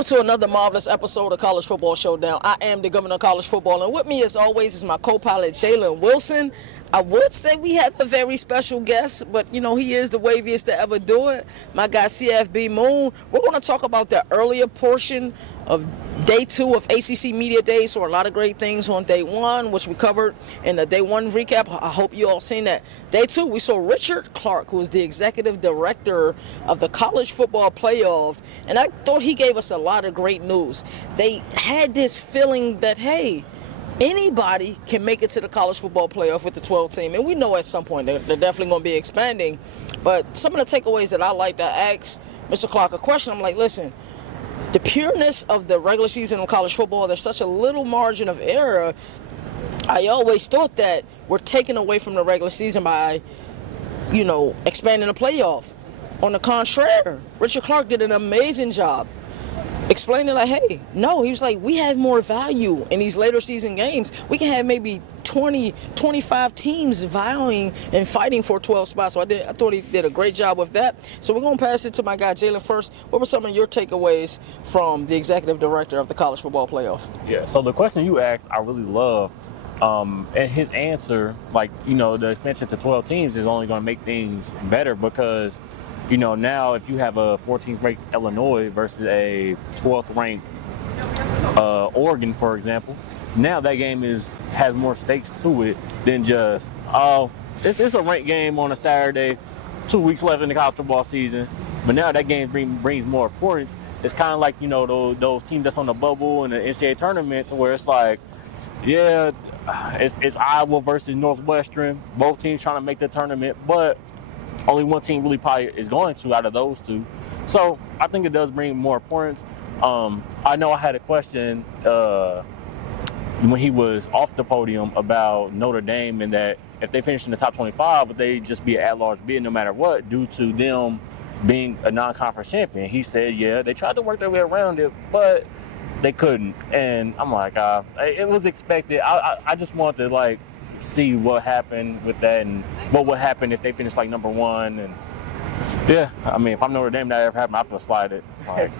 Welcome to another marvelous episode of College Football Showdown. I am the governor of college football, and with me, as always, is my co-pilot, Jalen Wilson. I would say we have a very special guest, but, you know, he is the waviest to ever do it. My guy, CFB Moon. We're going to talk about the earlier portion of Day 2 of ACC Media Days, so a lot of great things on Day 1, which we covered in the Day 1 recap. I hope you all seen that. Day 2, we saw Richard Clark, who is the executive director of the College Football Playoff, and I thought he gave us a lot of great news. They had this feeling that, hey, anybody can make it to the College Football Playoff with the 12 team, and we know at some point they're definitely going to be expanding. But some of the takeaways that I like to ask Mr. Clark a question, I'm like, listen, the pureness of the regular season of college football, there's such a little margin of error. I always thought that we're taking away from the regular season by, you know, expanding the playoff. On the contrary, Richard Clark did an amazing job explaining, like, hey, no, he was like, we have more value in these later season games. We can have maybe 20, 25 teams vying and fighting for 12 spots. So I thought he did a great job with that. So we're going to pass it to my guy, Jalen, first. What were some of your takeaways from the executive director of the College Football Playoff? Yeah, so the question you asked, I really love. And his answer, like, you know, the expansion to 12 teams is only going to make things better because, you know, now if you have a 14th ranked Illinois versus a 12th ranked Oregon, for example, now that game has more stakes to it than just, it's a ranked game on a Saturday, 2 weeks left in the college football season. But now that game brings more importance. It's kind of like, you know, those teams that's on the bubble and the NCAA tournaments where it's like, yeah, it's Iowa versus Northwestern, both teams trying to make the tournament, but only one team really probably is going to out of those two. So I think it does bring more importance. I know I had a question when he was off the podium about Notre Dame and that if they finish in the top 25, would they just be an at-large bid no matter what due to them being a non-conference champion? He said, yeah, they tried to work their way around it, but they couldn't. And I'm like, it was expected. I just wanted to, like, see what happened with that and what would happen if they finished like number one. And yeah, I mean, if I'm Notre Dame, that ever happened, I feel slighted. Like,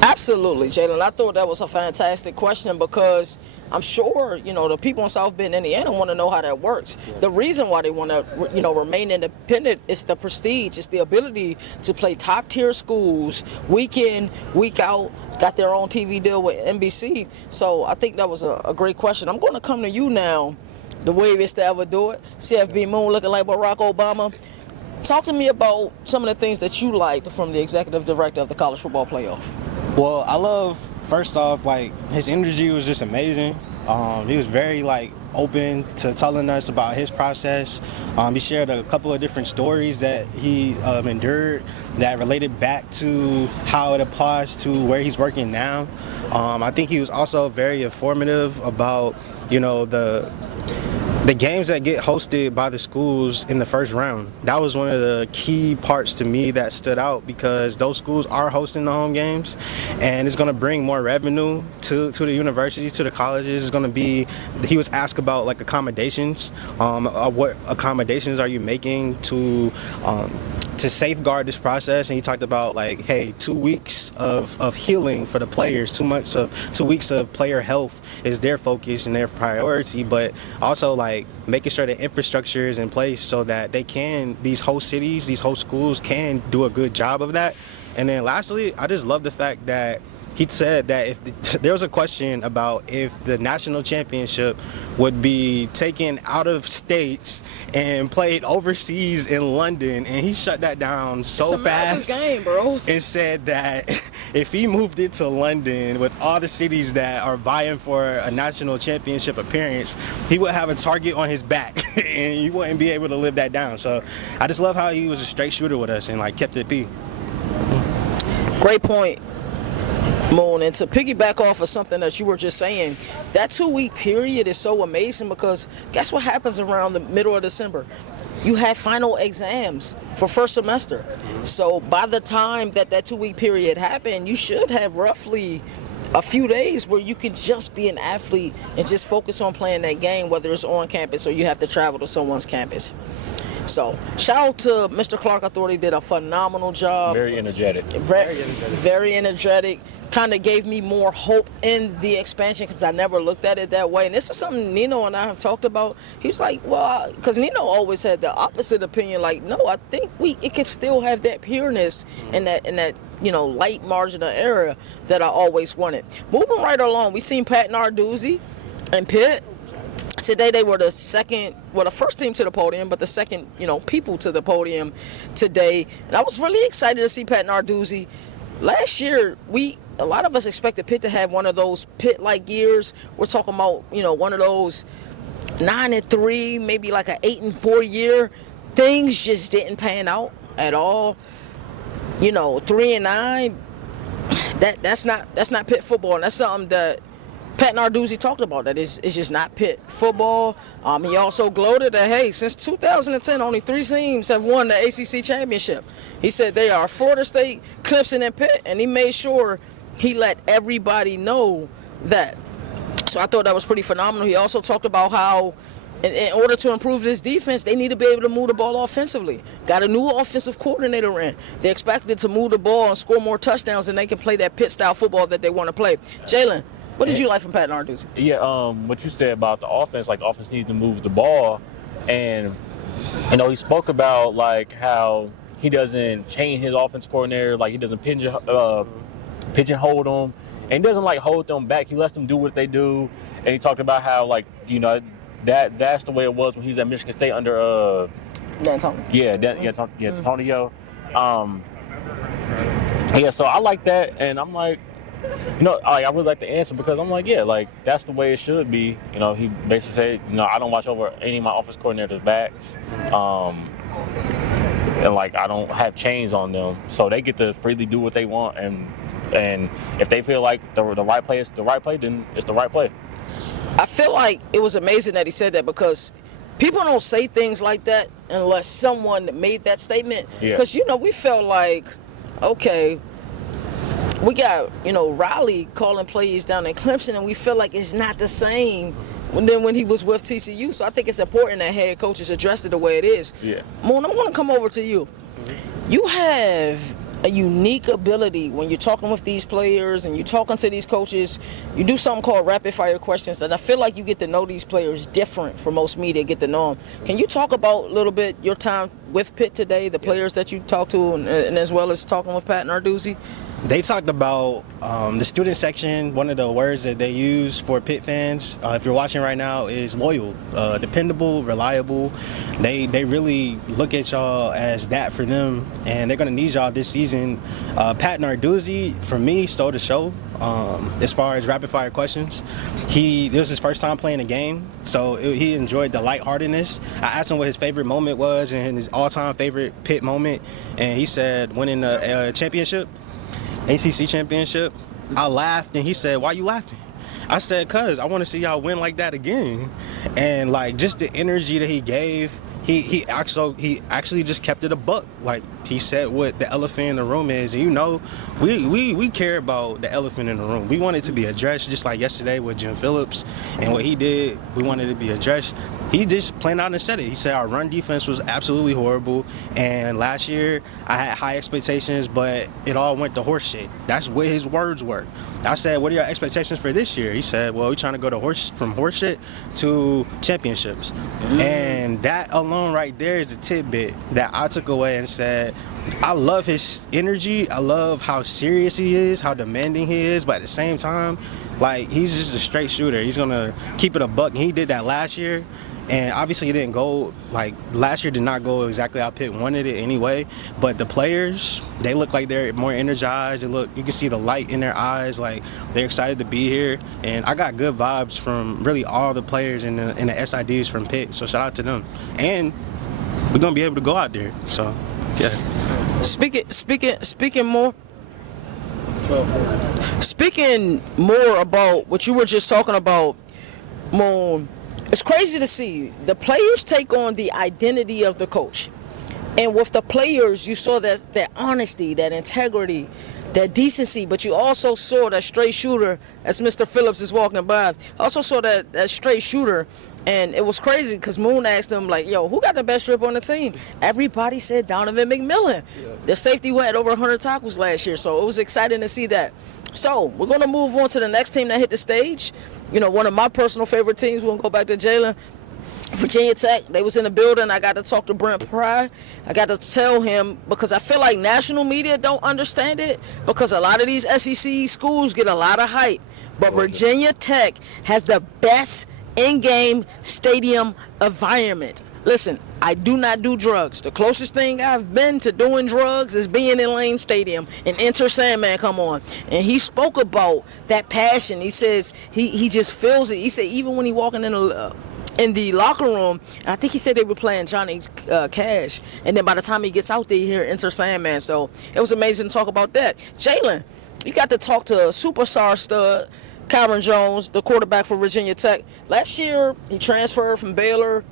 absolutely, Jalen. I thought that was a fantastic question because I'm sure, you know, the people in South Bend, Indiana want to know how that works. The reason why they want to, you know, remain independent is the prestige. It's the ability to play top-tier schools week in, week out, got their own TV deal with NBC. So I think that was a great question. I'm going to come to you now, the waviest to ever do it. CFB Moon looking like Barack Obama. Talk to me about some of the things that you liked from the executive director of the College Football Playoff. Well, I love, first off, like, his energy was just amazing. He was very, like, open to telling us about his process. He shared a couple of different stories that he endured that related back to how it applies to where he's working now. I think he was also very informative about, you know, the games that get hosted by the schools in the first round. That was one of the key parts to me that stood out because those schools are hosting the home games and it's going to bring more revenue to the universities, to the colleges. It's going to be, he was asked about like accommodations. What accommodations are you making to safeguard this process? And he talked about like, hey, 2 weeks of healing for the players, 2 weeks of player health is their focus and their priority, but also like making sure the infrastructure is in place so that these host cities, these host schools can do a good job of that. And then lastly, I just love the fact that he said that there was a question about if the national championship would be taken out of states and played overseas in London, and he shut that down so fast game, bro. And said that if he moved it to London with all the cities that are vying for a national championship appearance, he would have a target on his back and he wouldn't be able to live that down. So I just love how he was a straight shooter with us and like kept it P. Great point, Moon. And to piggyback off of something that you were just saying, that 2 week period is so amazing because guess what happens around the middle of December? You have final exams for first semester. So by the time that 2 week period happened, you should have roughly a few days where you can just be an athlete and just focus on playing that game, whether it's on campus or you have to travel to someone's campus. So shout out to Mr. Clark. I thought he did a phenomenal job. Very energetic. Very energetic. Kind of gave me more hope in the expansion because I never looked at it that way. And this is something Nino and I have talked about. He was like, well, because Nino always had the opposite opinion. Like, no, I think it can still have that pureness and that light margin of error that I always wanted. Moving right along, we seen Pat Narduzzi and Pitt. Today they were the first team to the podium, but the second, people to the podium today. And I was really excited to see Pat Narduzzi. Last year, a lot of us expected Pitt to have one of those Pitt-like years. We're talking about, one of those 9-3, maybe like an 8-4 year. Things just didn't pan out at all. 3-9. That's not Pitt football, and that's something that Pat Narduzzi talked about. That it's just not Pitt football. He also gloated that, hey, since 2010, only 3 teams have won the ACC championship. He said they are Florida State, Clemson, and Pitt, and he made sure he let everybody know that. So I thought that was pretty phenomenal. He also talked about how in order to improve this defense, they need to be able to move the ball offensively. Got a new offensive coordinator in. They're expected to move the ball and score more touchdowns, and they can play that Pitt-style football that they want to play. Jalen, what did you like from Pat Narduzzi? Yeah, what you said about the offense, like the offense needs to move the ball, and he spoke about like how he doesn't change his offense coordinator, like he doesn't pigeonhole them, and he doesn't like hold them back. He lets them do what they do, and he talked about how that's the way it was when he was at Michigan State under D'Antonio. D'Antonio. So I like that, and I'm like, I really like the answer because I'm like, that's the way it should be. He basically said, I don't watch over any of my offense coordinators' backs, and like I don't have chains on them, so they get to freely do what they want, and if they feel like the right play is the right play, then it's the right play. I feel like it was amazing that he said that because people don't say things like that unless someone made that statement. Because, we felt like, okay, we got, Riley calling plays down in Clemson, and we feel like it's not the same when he was with TCU. So I think it's important that head coaches address it the way it is. Yeah. Moon, I'm going to come over to you. You have a unique ability when you're talking with these players and you're talking to these coaches. You do something called rapid fire questions, and I feel like you get to know these players different from most media get to know them. Can you talk about a little bit your time with Pitt today, the players that you talked to, and as well as talking with Pat Narduzzi? They talked about the student section. One of the words that they use for Pitt fans, if you're watching right now, is loyal, dependable, reliable. They really look at y'all as that for them, and they're going to need y'all this season. Pat Narduzzi, for me, stole the show as far as rapid-fire questions. This was his first time playing a game, so he enjoyed the lightheartedness. I asked him what his favorite moment was and his all-time favorite Pitt moment, and he said winning the championship. ACC championship. I laughed and he said, "Why you laughing?" I said, "Cause I want to see y'all win like that again." And like just the energy that he gave, he actually just kept it a buck. Like he said what the elephant in the room is. And we care about the elephant in the room. We want it to be addressed, just like yesterday with Jim Phillips and what he did. We wanted it to be addressed. He just plain out and said it. He said our run defense was absolutely horrible, and last year I had high expectations, but it all went to horse shit. That's what his words were. I said, "What are your expectations for this year?" He said, "Well, we're trying to go from horse shit to championships." And that alone right there is a tidbit that I took away and said, I love his energy. I love how serious he is, how demanding he is, but at the same time, like, he's just a straight shooter. He's gonna keep it a buck, and he did that last year. And obviously it didn't go, like, last year did not go exactly how Pitt wanted it anyway. But the players, they look like they're more energized. You can see the light in their eyes, like they're excited to be here. And I got good vibes from really all the players and the SIDs from Pitt. So shout out to them. And we're gonna be able to go out there. So yeah. Speaking more. Speaking more about what you were just talking about, Moon. It's crazy to see the players take on the identity of the coach. And with the players, you saw that honesty, that integrity, that decency, but you also saw that straight shooter as Mr. Phillips is walking by. Also saw that straight shooter And it was crazy because Moon asked him, like, yo, who got the best strip on the team? Everybody said Donovan McMillan, the safety who had over 100 tackles last year. So it was exciting to see that. So we're going to move on to the next team that hit the stage. You know, one of my personal favorite teams. We're going to go back to Jalen. Virginia Tech, they was in the building. I got to talk to Brent Pry. I got to tell him, because I feel like national media don't understand it, because a lot of these SEC schools get a lot of hype. But Virginia Tech has the best in-game stadium environment. Listen, I do not do drugs. The closest thing I've been to doing drugs is being in Lane Stadium and Enter Sandman come on. And he spoke about that passion. He says he just feels it. He said even when he walking in the locker room, and I think he said they were playing Johnny Cash, and then by the time he gets out there, you hear Enter Sandman. So it was amazing to talk about that. Jalen, you got to talk to a superstar stud, Kyron Jones, the quarterback for Virginia Tech. Last year, he transferred from Baylor.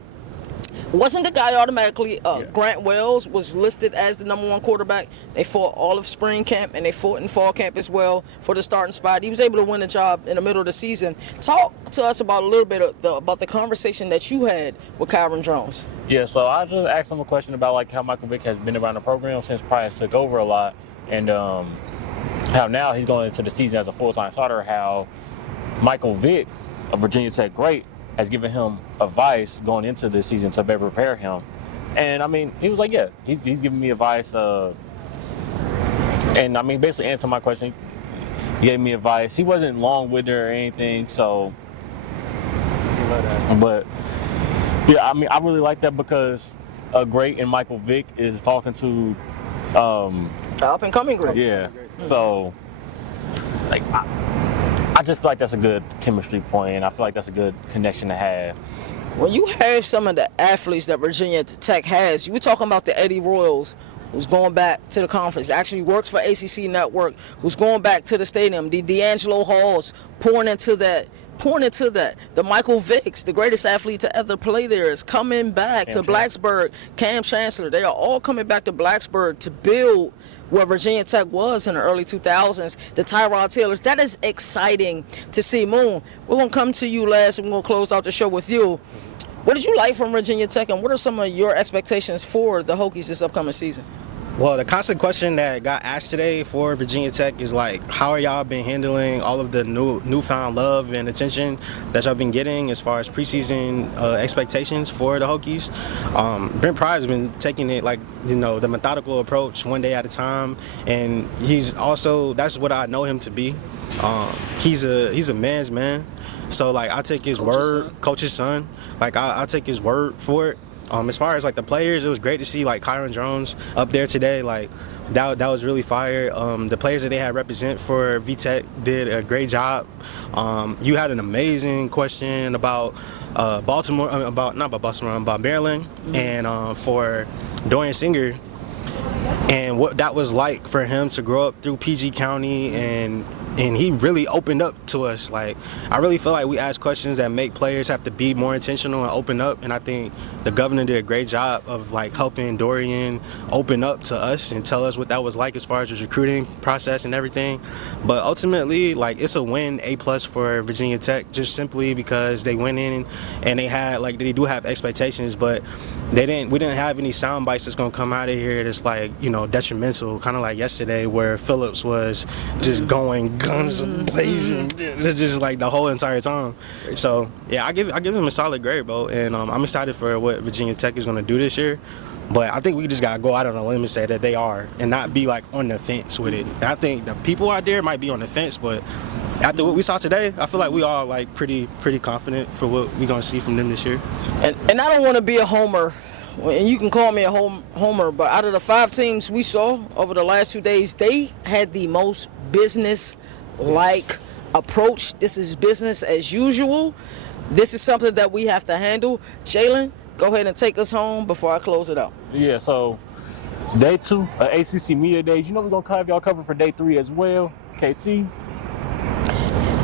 Wasn't the guy automatically, Grant Wells was listed as the number 1 quarterback. They fought all of spring camp, and they fought in fall camp as well for the starting spot. He was able to win the job in the middle of the season. Talk to us about a little bit about the conversation that you had with Kyron Jones. Yeah, so I just asked him a question about like how Michael Vick has been around the program since Price took over a lot, and how now he's going into the season as a full-time starter, how Michael Vick, a Virginia Tech great, has given him advice going into this season to better prepare him. And I mean, he was like, yeah, he's giving me advice. And I mean, basically answer my question. He gave me advice. He wasn't long-winded or anything, so. But yeah, I mean, I really like that because a great in Michael Vick is talking to Up and coming great. Yeah. So like I just feel like that's a good chemistry point, and I feel like that's a good connection to have. When you have some of the athletes that Virginia Tech has, you were talking about the Eddie Royals, who's going back to the conference, actually works for ACC Network, who's going back to the stadium, the D'Angelo Halls, pouring into that. The Michael Vicks, the greatest athlete to ever play there, is coming back to Blacksburg. Cam Chancellor, they are all coming back to Blacksburg to build where Virginia Tech was in the early 2000s. The Tyrod Taylors, that is exciting to see. Moon, we're going to come to you last, and we're going to close out the show with you. What did you like from Virginia Tech, and what are some of your expectations for the Hokies this upcoming season? Well, the constant question that got asked today for Virginia Tech is like, how are y'all been handling all of the newfound love and attention that y'all been getting as far as preseason expectations for the Hokies? Brent Pry has been taking it like, you know, the methodical approach, one day at a time, and he's also, that's what I know him to be. He's a man's man, so like I take his coach's son. Like I take his word for it. As far as like the players, it was great to see like Kyron Jones up there today. Like that was really fire. The players that they had represent for VTech did a great job. You had an amazing question about about Maryland, and for Dorian Singer, and what that was like for him to grow up through PG County, and he really opened up to us. Like, I really feel like we ask questions that make players have to be more intentional and open up, and I think the governor did a great job of like helping Dorian open up to us and tell us what that was like as far as his recruiting process and everything. But ultimately, like, it's a win, A+ for Virginia Tech, just simply because they went in and they had, like, they do have expectations, but we didn't have any sound bites that's gonna come out of here that's like, you know, detrimental, kind of like yesterday where Phillips was just going guns blazing, just like the whole entire time. So yeah, I give him a solid grade, bro, and I'm excited for what Virginia Tech is gonna do this year. But I think we just gotta go out on a limb and say that they are, and not be like on the fence with it. I think the people out there might be on the fence, but after what we saw today, I feel like we all like pretty confident for what we're gonna see from them this year. And I don't want to be a homer, and you can call me a homer, but out of the 5 teams we saw over the last 2 days, they had the most business-like approach. This is business as usual. This is something that we have to handle. Jalen, go ahead and take us home before I close it out. Yeah, so day 2 of ACC Media Days. You know we're going to have y'all covered for day 3 as well, KT.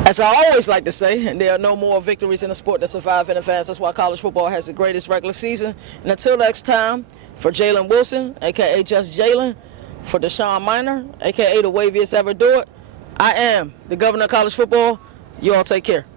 As I always like to say, and there are no more victories in a sport that survive in the fast. That's why college football has the greatest regular season. And until next time, for Jalen Wilson, a.k.a. Just Jalen, for Deshaun Minor, a.k.a. the waviest ever do it, I am the governor of college football. You all take care.